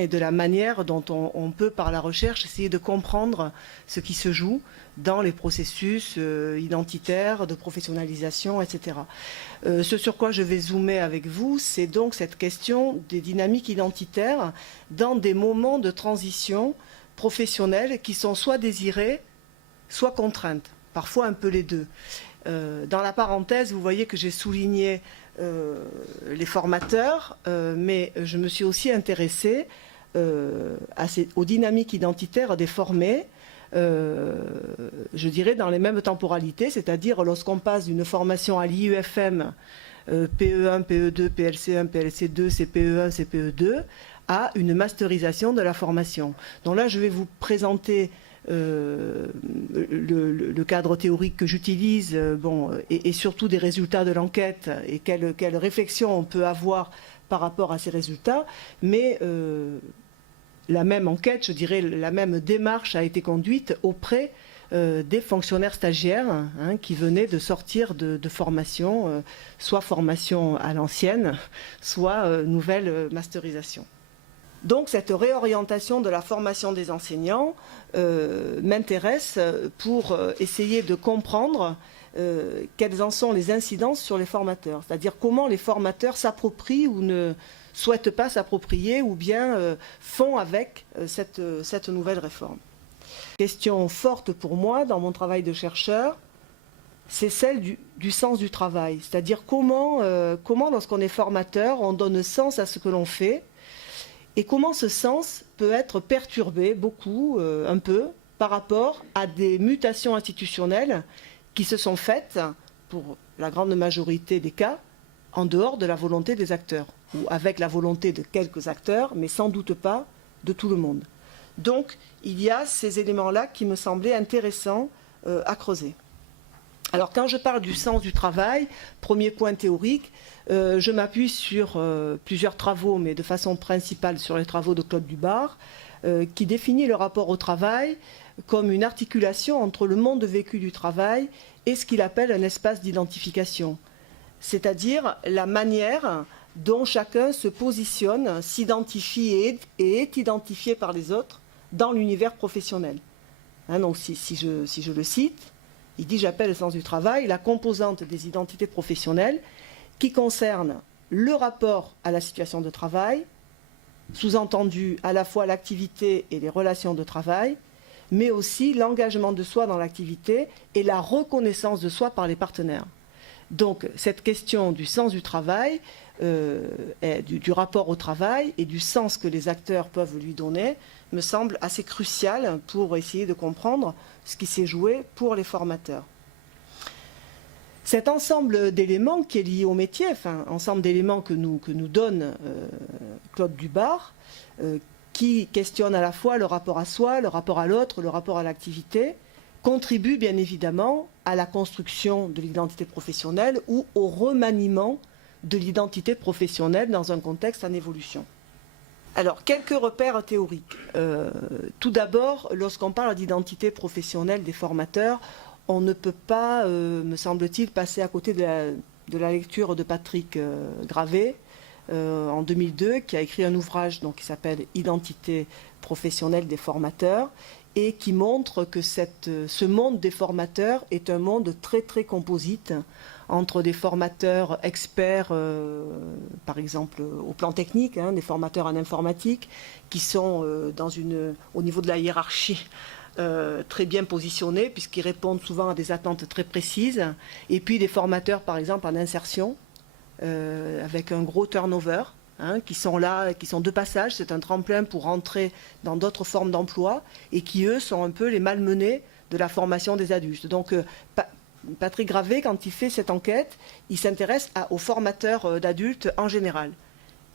et de la manière dont on peut, par la recherche, essayer de comprendre ce qui se joue dans les processus identitaires, de professionnalisation, etc. Ce sur quoi je vais zoomer avec vous, c'est donc cette question des dynamiques identitaires dans des moments de transition professionnelle qui sont soit désirées, soit contraintes, parfois un peu les deux. Dans la parenthèse, vous voyez que j'ai souligné les formateurs, mais je me suis aussi intéressée aux dynamiques identitaires des formés, je dirais dans les mêmes temporalités, c'est-à-dire lorsqu'on passe d'une formation à l'IUFM, PE1, PE2, PLC1, PLC2, CPE1, CPE2, à une masterisation de la formation. Donc là, je vais vous présenter le cadre théorique que j'utilise, et surtout des résultats de l'enquête et quelle réflexion on peut avoir par rapport à ces résultats, mais la même enquête, je dirais, la même démarche a été conduite auprès des fonctionnaires stagiaires qui venaient de sortir de formation, soit formation à l'ancienne, soit nouvelle masterisation. Donc cette réorientation de la formation des enseignants m'intéresse pour essayer de comprendre quelles en sont les incidences sur les formateurs, c'est-à-dire comment les formateurs s'approprient ou ne souhaitent pas s'approprier ou bien font avec cette nouvelle réforme. Question forte pour moi dans mon travail de chercheur, c'est celle du sens du travail, c'est-à-dire comment lorsqu'on est formateur, on donne sens à ce que l'on fait. Et comment ce sens peut être perturbé, beaucoup, un peu, par rapport à des mutations institutionnelles qui se sont faites, pour la grande majorité des cas, en dehors de la volonté des acteurs, ou avec la volonté de quelques acteurs, mais sans doute pas de tout le monde. Donc, il y a ces éléments-là qui me semblaient intéressants à creuser. Alors, quand je parle du sens du travail, premier point théorique, je m'appuie sur plusieurs travaux, mais de façon principale sur les travaux de Claude Dubar, qui définit le rapport au travail comme une articulation entre le monde vécu du travail et ce qu'il appelle un espace d'identification, c'est-à-dire la manière dont chacun se positionne, s'identifie et est identifié par les autres dans l'univers professionnel. Donc, si je le cite, il dit « J'appelle le sens du travail la composante des identités professionnelles qui concerne le rapport à la situation de travail, sous-entendu à la fois l'activité et les relations de travail, mais aussi l'engagement de soi dans l'activité et la reconnaissance de soi par les partenaires. » Donc cette question du sens du travail, du rapport au travail et du sens que les acteurs peuvent lui donner me semble assez crucial pour essayer de comprendre ce qui s'est joué pour les formateurs. Cet ensemble d'éléments qui est lié au métier, enfin, ensemble d'éléments que nous donne Claude Dubar, qui questionne à la fois le rapport à soi, le rapport à l'autre, le rapport à l'activité, contribue bien évidemment à la construction de l'identité professionnelle ou au remaniement de l'identité professionnelle dans un contexte en évolution. Alors, quelques repères théoriques. Tout d'abord, lorsqu'on parle d'identité professionnelle des formateurs, on ne peut pas, me semble-t-il, passer à côté de la lecture de Patrick Gravé, en 2002, qui a écrit un ouvrage qui s'appelle « Identité professionnelle des formateurs » et qui montre que ce monde des formateurs est un monde très très composite entre des formateurs experts, par exemple au plan technique, des formateurs en informatique, qui sont au niveau de la hiérarchie très bien positionnés, puisqu'ils répondent souvent à des attentes très précises, et puis des formateurs par exemple en insertion, avec un gros turnover, qui sont là, qui sont de passage, c'est un tremplin pour rentrer dans d'autres formes d'emploi, et qui eux sont un peu les malmenés de la formation des adultes. Donc Patrick Gravé, quand il fait cette enquête, il s'intéresse aux formateurs d'adultes en général.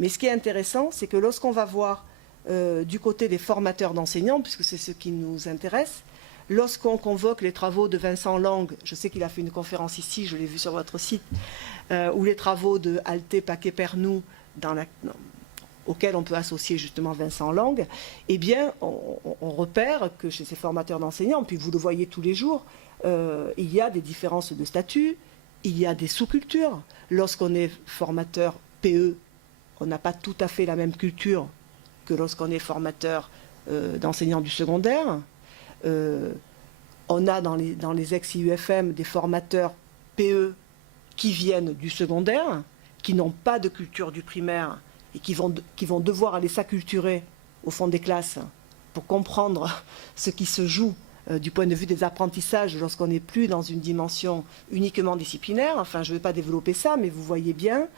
Mais ce qui est intéressant, c'est que lorsqu'on va voir du côté des formateurs d'enseignants, puisque c'est ce qui nous intéresse, lorsqu'on convoque les travaux de Vincent Lang, je sais qu'il a fait une conférence ici, je l'ai vu sur votre site, ou les travaux de Alté Paquet-Pernou, auxquels on peut associer justement Vincent Lang, eh bien, on repère que chez ces formateurs d'enseignants, puis vous le voyez tous les jours, il y a des différences de statut, il y a des sous-cultures. Lorsqu'on est formateur PE, on n'a pas tout à fait la même culture que lorsqu'on est formateur d'enseignants du secondaire. On a dans les ex-IUFM des formateurs PE qui viennent du secondaire, qui n'ont pas de culture du primaire et qui vont devoir aller s'acculturer au fond des classes pour comprendre ce qui se joue du point de vue des apprentissages lorsqu'on n'est plus dans une dimension uniquement disciplinaire. Enfin, je ne vais pas développer ça, mais vous voyez bien,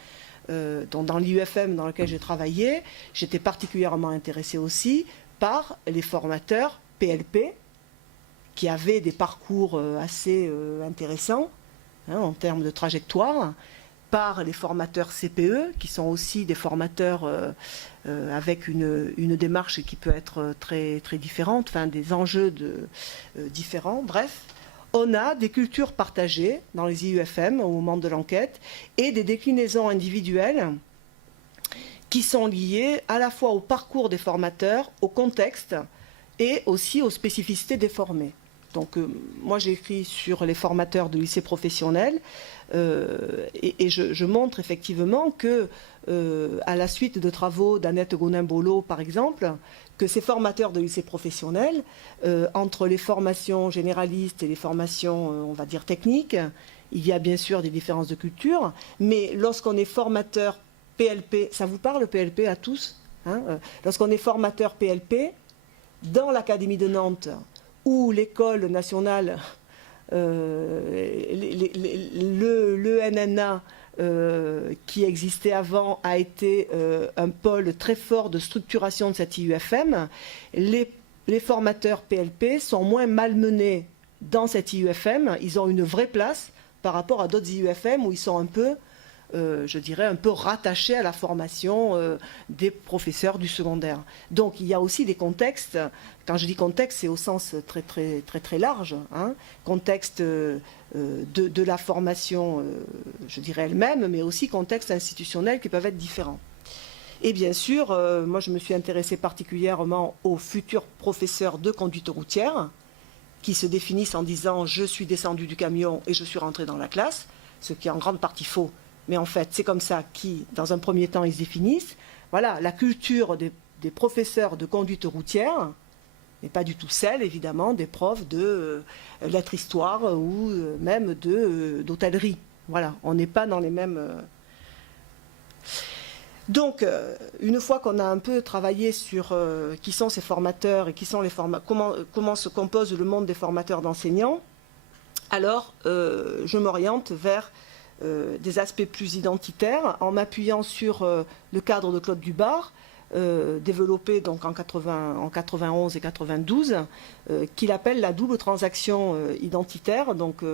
dans l'IUFM dans lequel j'ai travaillé, j'étais particulièrement intéressée aussi par les formateurs PLP, qui avaient des parcours assez intéressants en termes de trajectoire, par les formateurs CPE, qui sont aussi des formateurs avec une démarche qui peut être très, très différente, enfin des enjeux différents. Bref, on a des cultures partagées dans les IUFM au moment de l'enquête et des déclinaisons individuelles qui sont liées à la fois au parcours des formateurs, au contexte et aussi aux spécificités des formés. Donc moi j'ai écrit sur les formateurs de lycée professionnel et je montre effectivement que à la suite de travaux d'Annette Gonin-Bolo par exemple, que ces formateurs de lycée professionnel, entre les formations généralistes et les formations on va dire techniques, il y a bien sûr des différences de culture, mais lorsqu'on est formateur PLP, ça vous parle PLP à tous hein, lorsqu'on est formateur PLP, dans l'Académie de Nantes, où l'école nationale, le NNA qui existait avant a été un pôle très fort de structuration de cette IUFM, les formateurs PLP sont moins malmenés dans cette IUFM, ils ont une vraie place par rapport à d'autres IUFM où ils sont un peu, je dirais, un peu rattachés à la formation des professeurs du secondaire. Donc il y a aussi des contextes, quand je dis contexte, c'est au sens très très très très large, hein, contexte de la formation, je dirais elle-même, mais aussi contexte institutionnel qui peuvent être différents. Et bien sûr, moi je me suis intéressée particulièrement aux futurs professeurs de conduite routière, qui se définissent en disant « je suis descendu du camion et je suis rentré dans la classe », ce qui est en grande partie faux. Mais en fait, c'est comme ça qu'ils, dans un premier temps, ils se définissent. Voilà, la culture des professeurs de conduite routière n'est pas du tout celle, évidemment, des profs de lettres-histoire ou même d'hôtellerie. Voilà, on n'est pas dans les mêmes... Donc, une fois qu'on a un peu travaillé sur qui sont ces formateurs et qui sont comment se compose le monde des formateurs d'enseignants, alors je m'oriente vers des aspects plus identitaires en m'appuyant sur le cadre de Claude Dubar, développé donc en 91 et 92, qu'il appelle la double transaction identitaire. Donc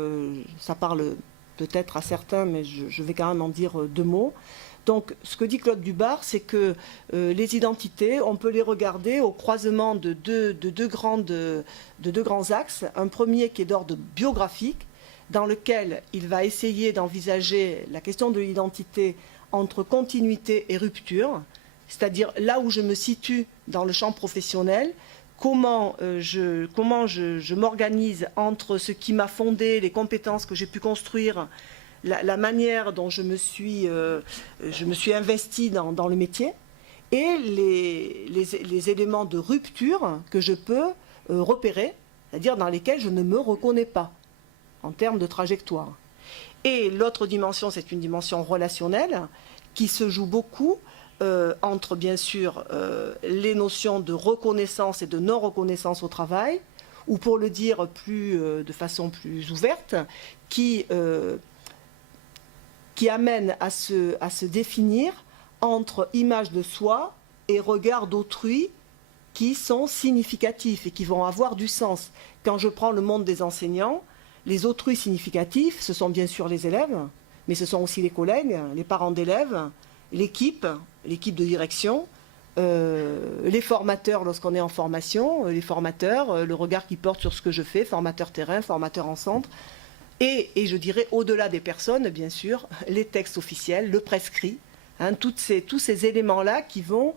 ça parle peut-être à certains, mais je vais quand même en dire deux mots. Donc ce que dit Claude Dubar, c'est que les identités, on peut les regarder au croisement de deux grands axes. Un premier qui est d'ordre biographique, dans lequel il va essayer d'envisager la question de l'identité entre continuité et rupture, c'est-à-dire là où je me situe dans le champ professionnel, comment je m'organise entre ce qui m'a fondé, les compétences que j'ai pu construire, la manière dont je me suis investie dans le métier, et les éléments de rupture que je peux repérer, c'est-à-dire dans lesquels je ne me reconnais pas en termes de trajectoire. Et l'autre dimension, c'est une dimension relationnelle qui se joue beaucoup entre, bien sûr, les notions de reconnaissance et de non-reconnaissance au travail, ou pour le dire de façon plus ouverte, qui amène à se définir entre image de soi et regard d'autrui qui sont significatifs et qui vont avoir du sens. Quand je prends le monde des enseignants, les autrui significatifs, ce sont bien sûr les élèves, mais ce sont aussi les collègues, les parents d'élèves, l'équipe de direction, les formateurs lorsqu'on est en formation, les formateurs, le regard qu'ils portent sur ce que je fais, formateur terrain, formateur en centre, et je dirais au-delà des personnes, bien sûr, les textes officiels, le prescrit, hein, tous ces éléments-là qui vont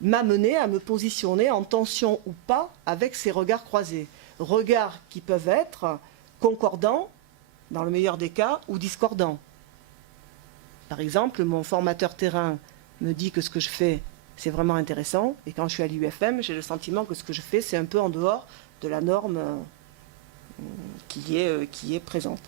m'amener à me positionner en tension ou pas avec ces regards croisés. Regards qui peuvent être concordants, dans le meilleur des cas, ou discordants. Par exemple, mon formateur terrain me dit que ce que je fais, c'est vraiment intéressant. Et quand je suis à l'UFM, j'ai le sentiment que ce que je fais, c'est un peu en dehors de la norme qui est présente.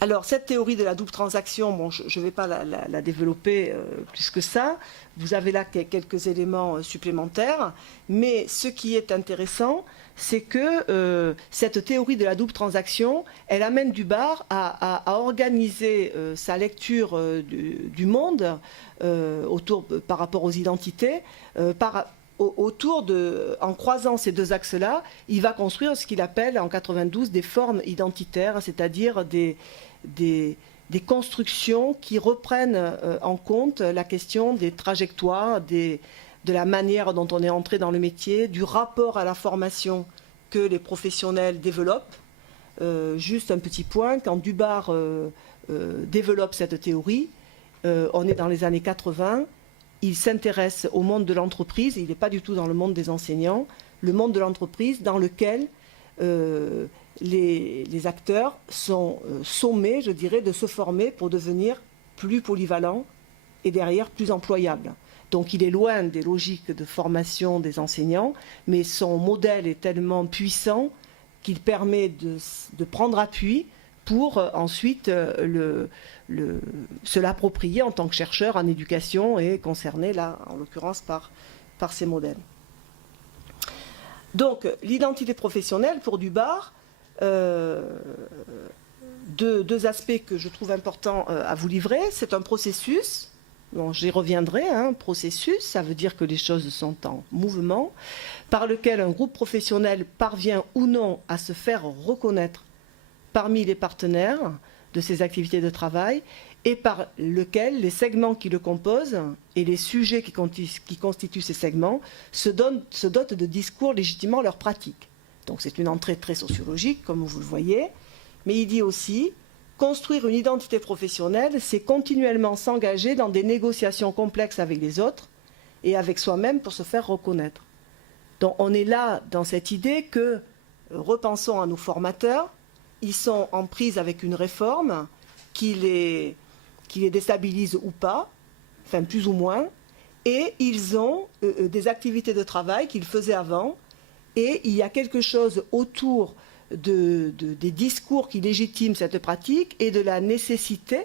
Alors, cette théorie de la double transaction, bon, je ne vais pas la développer plus que ça. Vous avez là quelques éléments supplémentaires. Mais ce qui est intéressant, c'est que cette théorie de la double transaction, elle amène Dubar à organiser sa lecture du monde par rapport aux identités, en croisant ces deux axes-là, il va construire ce qu'il appelle en 92 des formes identitaires, c'est-à-dire des constructions qui reprennent en compte la question des trajectoires, de la manière dont on est entré dans le métier, du rapport à la formation que les professionnels développent. Juste un petit point, quand Dubar développe cette théorie, on est dans les années 80, il s'intéresse au monde de l'entreprise, il n'est pas du tout dans le monde des enseignants, le monde de l'entreprise dans lequel les acteurs sont sommés, je dirais, de se former pour devenir plus polyvalents et derrière plus employables. Donc il est loin des logiques de formation des enseignants, mais son modèle est tellement puissant qu'il permet de prendre appui pour ensuite se l'approprier en tant que chercheur en éducation et concerné, là, en l'occurrence, par ces modèles. Donc, l'identité professionnelle, pour Dubar, deux aspects que je trouve importants à vous livrer. C'est un processus, bon, j'y reviendrai, processus, ça veut dire que les choses sont en mouvement, par lequel un groupe professionnel parvient ou non à se faire reconnaître parmi les partenaires de ses activités de travail et par lequel les segments qui le composent et les sujets qui constituent ces segments se dotent de discours légitimant leur pratique. Donc c'est une entrée très sociologique, comme vous le voyez, mais il dit aussi construire une identité professionnelle, c'est continuellement s'engager dans des négociations complexes avec les autres et avec soi-même pour se faire reconnaître. Donc on est là dans cette idée que, repensons à nos formateurs, ils sont en prise avec une réforme qui les déstabilise ou pas, enfin plus ou moins, et ils ont des activités de travail qu'ils faisaient avant, et il y a quelque chose autour des discours qui légitiment cette pratique et de la nécessité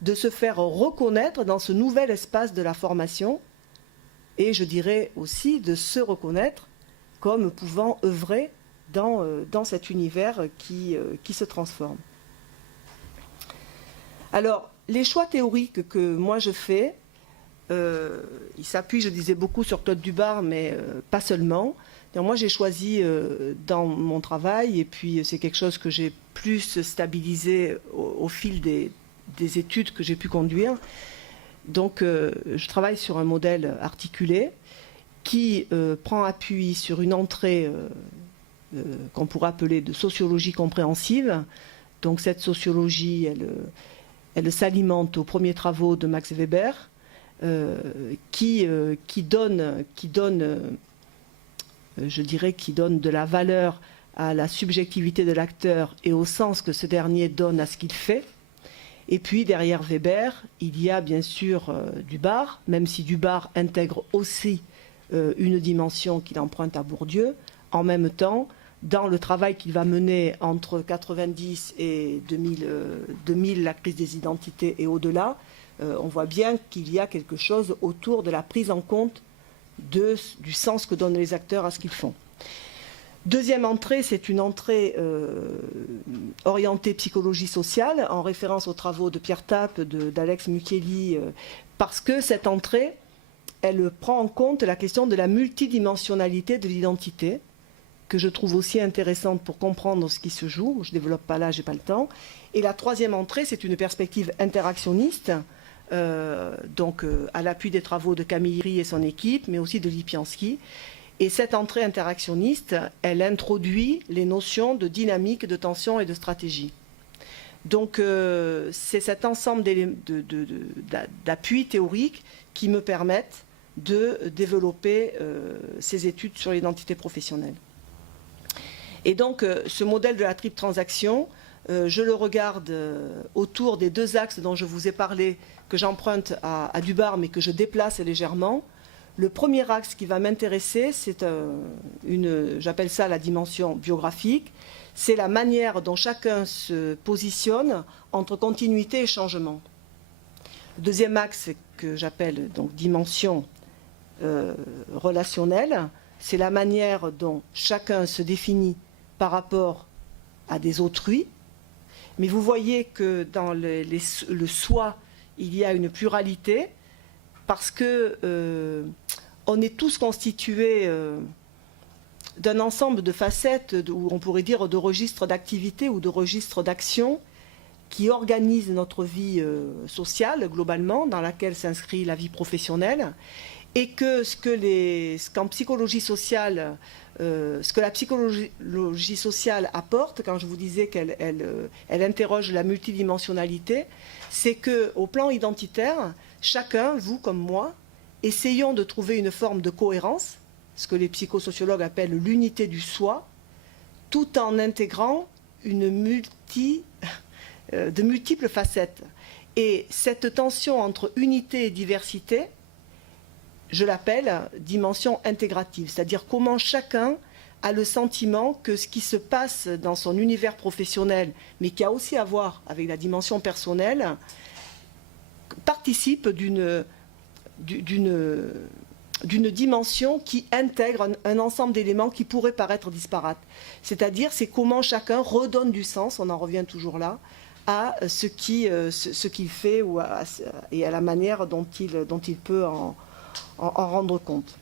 de se faire reconnaître dans ce nouvel espace de la formation, et je dirais aussi de se reconnaître comme pouvant œuvrer dans cet univers qui se transforme. Alors, les choix théoriques que moi je fais, ils s'appuient, je disais, beaucoup sur Claude Dubar, mais pas seulement. Donc, moi, j'ai choisi dans mon travail, et puis c'est quelque chose que j'ai plus stabilisé au fil des études que j'ai pu conduire. Donc, je travaille sur un modèle articulé qui prend appui sur une entrée qu'on pourrait appeler de sociologie compréhensive. Donc cette sociologie, elle s'alimente aux premiers travaux de Max Weber, qui donne, je dirais, qui donne de la valeur à la subjectivité de l'acteur et au sens que ce dernier donne à ce qu'il fait. Et puis derrière Weber, il y a bien sûr Dubar, même si Dubar intègre aussi une dimension qu'il emprunte à Bourdieu. En même temps, dans le travail qu'il va mener entre 90 et 2000, la crise des identités et au-delà, on voit bien qu'il y a quelque chose autour de la prise en compte du sens que donnent les acteurs à ce qu'ils font. Deuxième entrée, c'est une entrée orientée psychologie sociale, en référence aux travaux de Pierre Tappe, d'Alex Mucchielli, parce que cette entrée, elle prend en compte la question de la multidimensionnalité de l'identité, que je trouve aussi intéressante pour comprendre ce qui se joue. Je ne développe pas là, je n'ai pas le temps. Et la troisième entrée, c'est une perspective interactionniste, à l'appui des travaux de Camille Ry et son équipe, mais aussi de Lipiansky. Et cette entrée interactionniste, elle introduit les notions de dynamique, de tension et de stratégie. Donc c'est cet ensemble d'appuis théoriques qui me permettent de développer ces études sur l'identité professionnelle. Et donc ce modèle de la triple transaction, je le regarde autour des 2 axes dont je vous ai parlé, que j'emprunte à Dubar, mais que je déplace légèrement. Le premier axe qui va m'intéresser, c'est j'appelle ça la dimension biographique, c'est la manière dont chacun se positionne entre continuité et changement. Le deuxième axe, que j'appelle donc dimension relationnelle, c'est la manière dont chacun se définit par rapport à des autrui. Mais vous voyez que dans le soi, il y a une pluralité, parce que on est tous constitués d'un ensemble de facettes, ou on pourrait dire de registres d'activité ou de registres d'action qui organisent notre vie sociale globalement, dans laquelle s'inscrit la vie professionnelle, et que ce qu'en psychologie sociale, ce que la psychologie sociale apporte, quand je vous disais qu'elle interroge la multidimensionnalité, c'est qu'au plan identitaire, chacun, vous comme moi, essayons de trouver une forme de cohérence, ce que les psychosociologues appellent l'unité du soi, tout en intégrant de multiples facettes. Et cette tension entre unité et diversité, je l'appelle dimension intégrative, c'est-à-dire comment chacun a le sentiment que ce qui se passe dans son univers professionnel, mais qui a aussi à voir avec la dimension personnelle, participe d'une dimension qui intègre un ensemble d'éléments qui pourraient paraître disparates. C'est-à-dire, c'est comment chacun redonne du sens, on en revient toujours là, à ce qu'il fait et à la manière dont il peut en rendre compte.